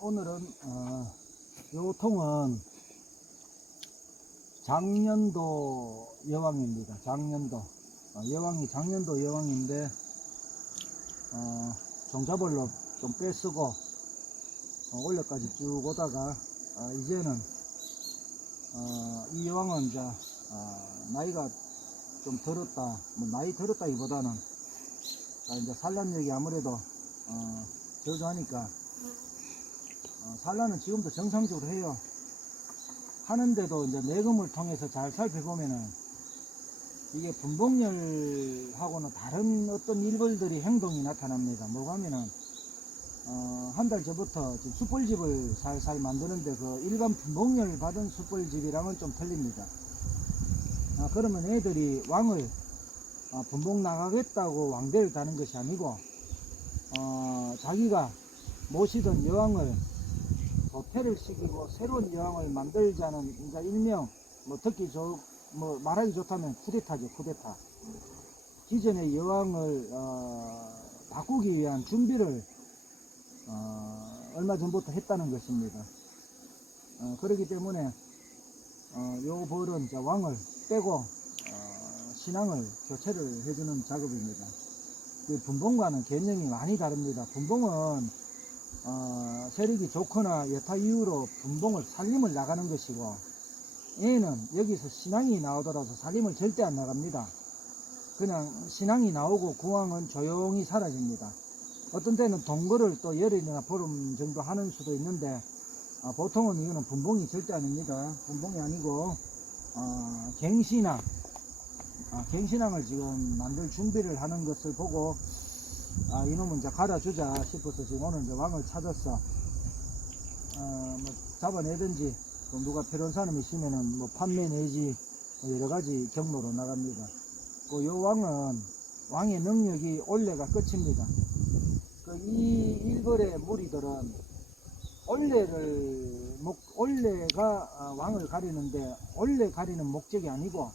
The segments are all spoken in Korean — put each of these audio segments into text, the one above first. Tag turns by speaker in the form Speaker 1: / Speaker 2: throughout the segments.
Speaker 1: 오늘은 어, 요 통은 작년도 여왕입니다. 작년도 어, 여왕이 작년도 여왕인데 어, 종자벌로 좀 빼쓰고 어, 올해까지 쭉 오다가 어, 이제는 어, 이 여왕은 이제 어, 나이가 좀 들었다. 뭐 나이 들었다기보다는 아, 이제 산란력이 아무래도 어, 저조하니까 어, 산란은 지금도 정상적으로 해요. 하는데도 이제 내금을 통해서 잘 살펴보면은 이게 분봉열하고는 다른 어떤 일벌들이 행동이 나타납니다. 뭐가 하면은 어, 한 달 전부터 지금 숯불집을 살살 만드는데 그 일반 분봉열 받은 숯불집이랑은 좀 틀립니다. 아, 그러면 애들이 왕을 어, 분봉 나가겠다고 왕대를 다는 것이 아니고 어, 자기가 모시던 여왕을 도태를 시키고 새로운 여왕을 만들자는 이제 일명 뭐 듣기 좋, 뭐 말하기 좋다면 쿠데타죠 쿠데타. 기존의 여왕을 어, 바꾸기 위한 준비를 어, 얼마 전부터 했다는 것입니다. 어, 그렇기 때문에 어, 요 벌은 왕을 빼고 어, 신앙을 교체를 해주는 작업입니다. 그 분봉과는 개념이 많이 다릅니다. 분봉은 어, 세력이 좋거나 여타 이유로 분봉을 살림을 나가는 것이고 얘는 여기서 신앙이 나오더라도 살림을 절대 안 나갑니다. 그냥 신앙이 나오고 구왕은 조용히 사라집니다. 어떤 때는 동거를 또 열흘이나 보름 정도 하는 수도 있는데 아, 보통은 이거는 분봉이 절대 아닙니다. 분봉이 아니고 어, 갱신왕 아, 갱신왕을 지금 만들 준비를 하는 것을 보고 아, 이놈은 이제 갈아주자 싶어서 지금 오늘 이제 왕을 찾았어. 어, 뭐 잡아내든지 또 누가 필요한 사람이 있으면은 뭐 판매 내지 뭐 여러 가지 경로로 나갑니다. 그 요 왕은 왕의 능력이 올해가 끝입니다. 그 이 일벌의 무리들은 올해를 목 올해가 아, 왕을 가리는데 올해 가리는 목적이 아니고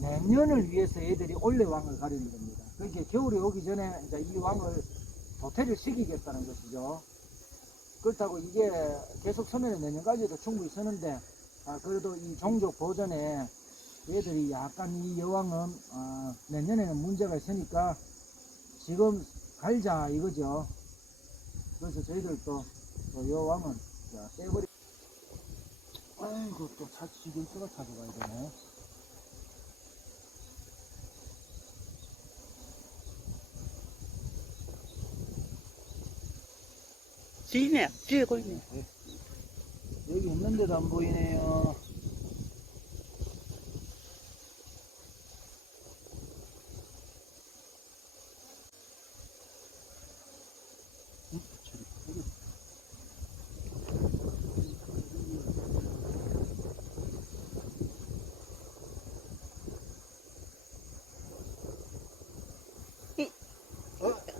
Speaker 1: 내년을 위해서 애들이 올해 왕을 가리는 겁니다. 그렇게 겨울이 오기 전에 이제 이 왕을 도태를 시키겠다는 것이죠. 그렇다고 이게 계속 서면에 내년까지도 충분히 서는데 아, 그래도 이 종족 보전에 얘들이 약간 이 여왕은 아, 내년에는 문제가 있으니까 지금 갈자 이거죠. 그래서 저희들도 또 여왕은 자, 떼버리. 아이고 또 차, 지금 쓰가 찾아가야 되네.
Speaker 2: 뒤네, 뒤에 걸네.
Speaker 1: 여기 있는데도 안 보이네요.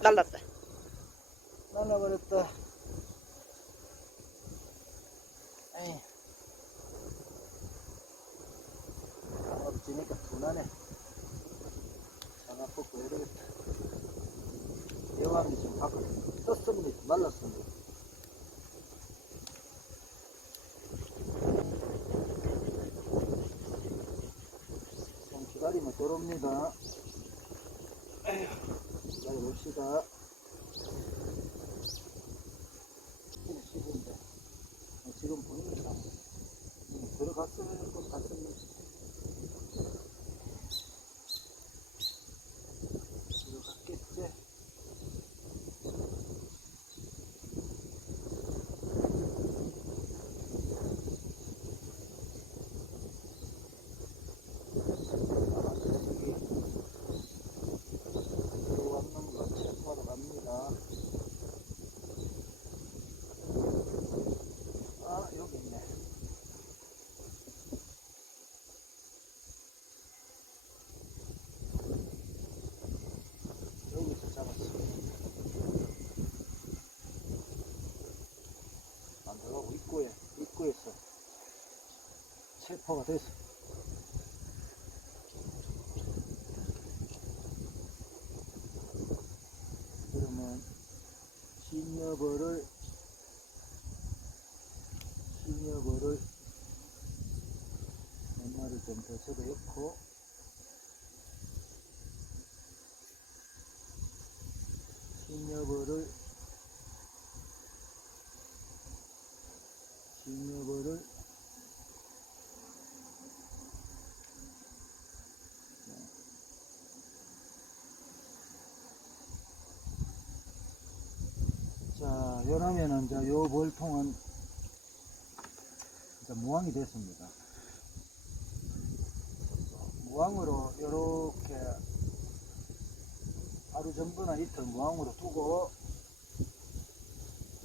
Speaker 2: 날랐다.
Speaker 1: 날라버렸다. 에이. 없지니까 둔하네. 장아 뽑고 이러겠다. 여왕이 지금 밖으로 떴습니다. 말랐습니다. 좀 기다리면 들어옵니다. 에휴, 기다려 봅시다. 지금 음, 들어갔을 것 허가 됐어. 그러면 신여벌을 신여벌을 연마를 좀더 적어 넣고 신여벌을 자, 요러면은 이제 요 벌통은 이제 무왕이 됐습니다. 무왕으로 요렇게 하루 정도나 이틀 무왕으로 두고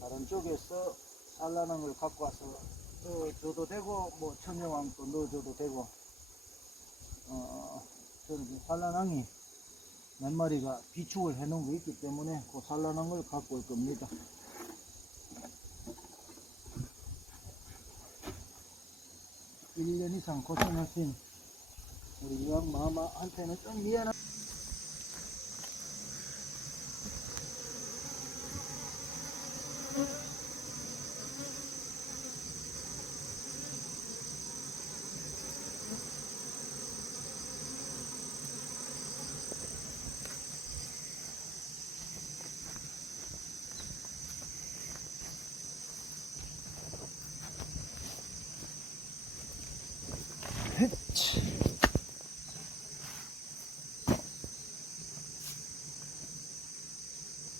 Speaker 1: 다른 쪽에서 산란한 걸 갖고 와서 넣어줘도 되고 뭐 천여왕도 넣어줘도 되고 어 저는 산란왕이 몇 마리가 비축을 해 놓은 거 있기 때문에 그 산란한 걸 갖고 올 겁니다. 일년 이상 고생하신 우리 이왕 마마한테는 좀 미안한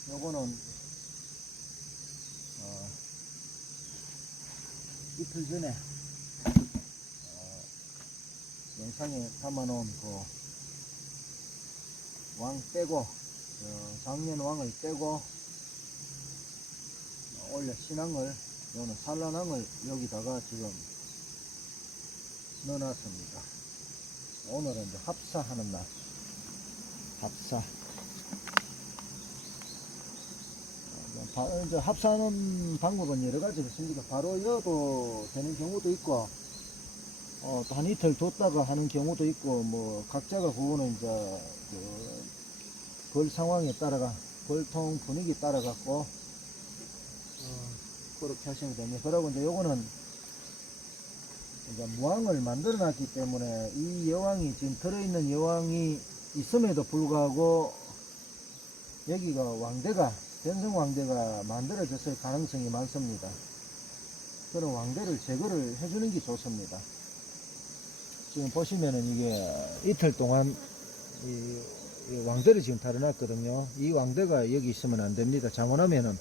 Speaker 1: 요거는 어, 이틀 전에 어, 영상에 담아놓은 그왕 빼고 어, 작년 왕을 어, 원래 신앙을 요는 산란왕을 여기다가 지금 넣어놨습니다. 오늘은 이제 합사하는 날. 합사 바- 이제 합사하는 방법은 여러 가지가 있습니다. 바로 이어도 되는 경우도 있고, 어, 또한 이틀 뒀다가 하는 경우도 있고, 뭐, 각자가 그거는 이제, 그, 벌 상황에 따라가, 벌통 분위기 따라갖고, 어, 그렇게 하시면 됩니다. 그러고 이제 요거는, 이제 무왕을 만들어 놨기 때문에, 이 여왕이, 지금 들어있는 여왕이 있음에도 불구하고, 여기가 왕대가 변성 왕대가 만들어졌을 가능성이 많습니다. 그런 왕대를 제거를 해주는 게 좋습니다. 지금 보시면은 이게 이틀 동안 이, 이 왕대를 지금 달아놨거든요. 이 왕대가 여기 있으면 안 됩니다. 장원하면은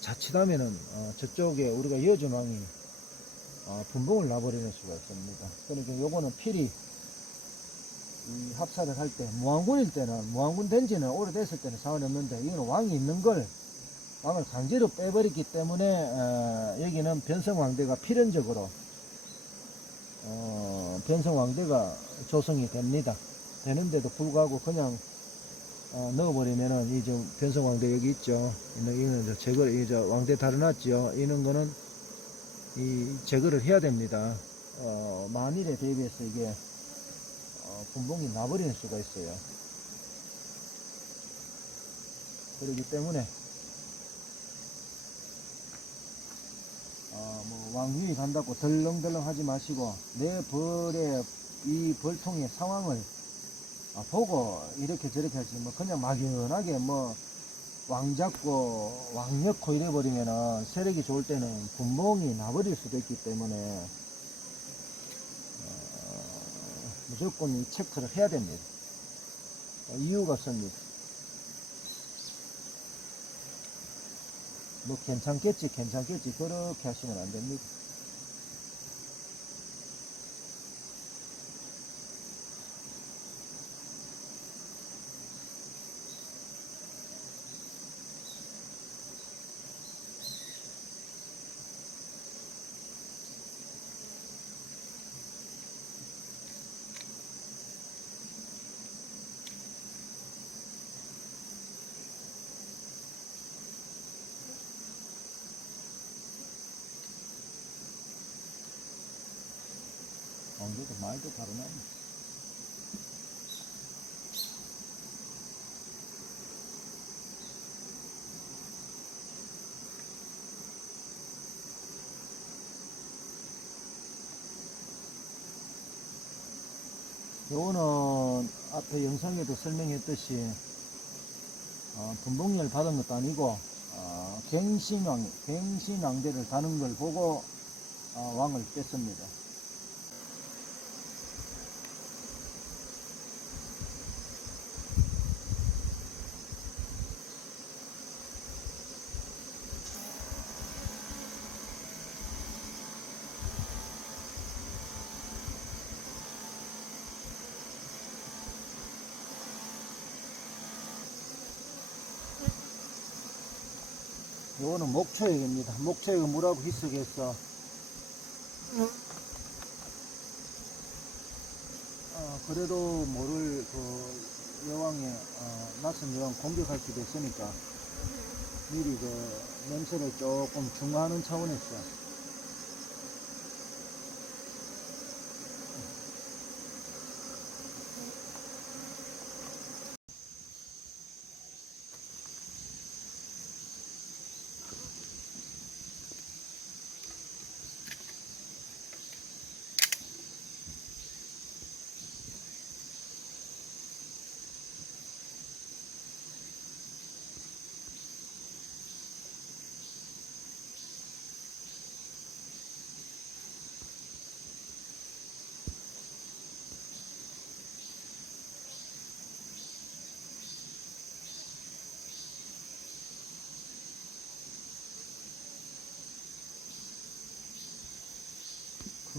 Speaker 1: 자칫하면은 어, 저쪽에 우리가 여주왕이 어, 분봉을 놔버리는 수가 있습니다. 그러니까 요거는 필히 이 합사를 할 때 무왕군일 때는 무왕군 된 지는 오래됐을 때는 상관없는데 이거는 왕이 있는 걸 왕을 강제로 빼버렸기 때문에 어, 여기는 변성왕대가 필연적으로 어, 변성왕대가 조성이 됩니다. 되는데도 불구하고 그냥 어, 넣어버리면은 이 지금 변성왕대 여기 있죠. 이는 이는 이제 왕대 달아놨죠. 이런 거는 이 제거를 해야 됩니다. 어, 만일에 대비해서 이게 어, 분봉이 나버리는 수가 있어요. 그렇기 때문에 어, 뭐 왕유이 간다고 덜렁덜렁 하지 마시고 내 벌의 이 벌통의 상황을 아, 보고 이렇게 저렇게 하지 뭐 그냥 막연하게 뭐 왕 잡고 왕 넣고 이래버리면은 세력이 좋을 때는 분봉이 나버릴 수도 있기 때문에 어, 무조건 이 체크를 해야 됩니다. 어, 이유가 없습니다. 뭐 괜찮겠지, 괜찮겠지 그렇게 하시면 안 됩니다. 말도 다르네. 요거는 앞에 영상에도 설명했듯이 어, 분봉열 받은 것도 아니고 어, 갱신왕, 갱신왕대를 다는 걸 보고 어, 왕을 뺐습니다. 요거는 목초액입니다. 목초액은 물하고 희석해서 어, 그래도 모를 그 여왕의 어, 낯선 여왕 공격할 수도 있으니까 미리 그 냄새를 조금 중화하는 차원에서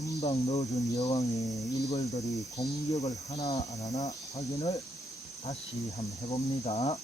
Speaker 1: 금방 넣어준 여왕의 일벌들이 공격을 하나 안 하나 확인을 다시 한번 해봅니다.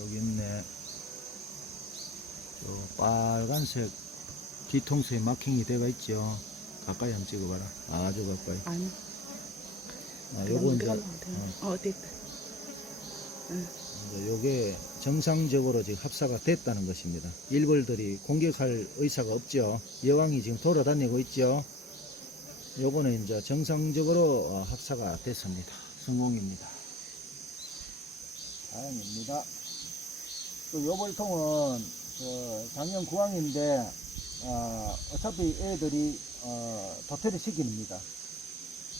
Speaker 1: 여기 있네. 저 빨간색 뒤통수에 마킹이 되어 있죠. 가까이 한번 찍어봐라. 아주 가까이.
Speaker 2: 아니.
Speaker 1: 아, 요거 이제, 어,
Speaker 2: 어, 됐다.
Speaker 1: 이제 요게 정상적으로 지금 합사가 됐다는 것입니다. 일벌들이 공격할 의사가 없죠. 여왕이 지금 돌아다니고 있죠. 요거는 이제 정상적으로 어, 합사가 됐습니다. 성공입니다. 다행입니다. 또 요벌통은 그 작년 9학인데 어, 어차피 애들이 어, 도태를 시킵니다.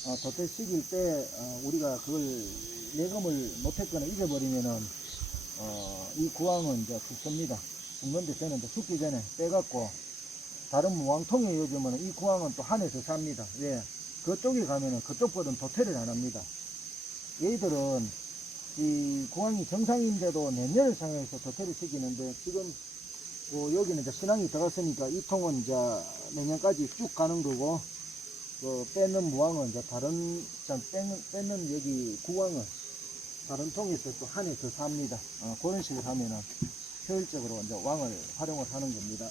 Speaker 1: 어, 도태 시킬 때 어, 우리가 그걸 예금을 못했거나 잊어버리면은 어, 이 구황은 이제 죽습니다. 죽는데 저는 이제 죽기 전에 빼갖고 다른 왕통에 요즘은 이 구황은 또 한해서 삽니다. 왜? 그쪽에 가면은 그쪽보다는 도태를 안 합니다. 얘들은 이 구황이 정상인데도 내년을 상해서 도태를 시키는데 지금 뭐 여기는 이제 신앙이 들어갔으니까 이 통은 이제 내년까지 쭉 가는 거고 그 뺏는 무왕은 이제 다른 참 뺏는, 뺏는 여기 구왕은 다른 통에서 또 한 해 더 삽니다. 어, 그런 식으로 하면은 효율적으로 이제 왕을 활용을 하는 겁니다.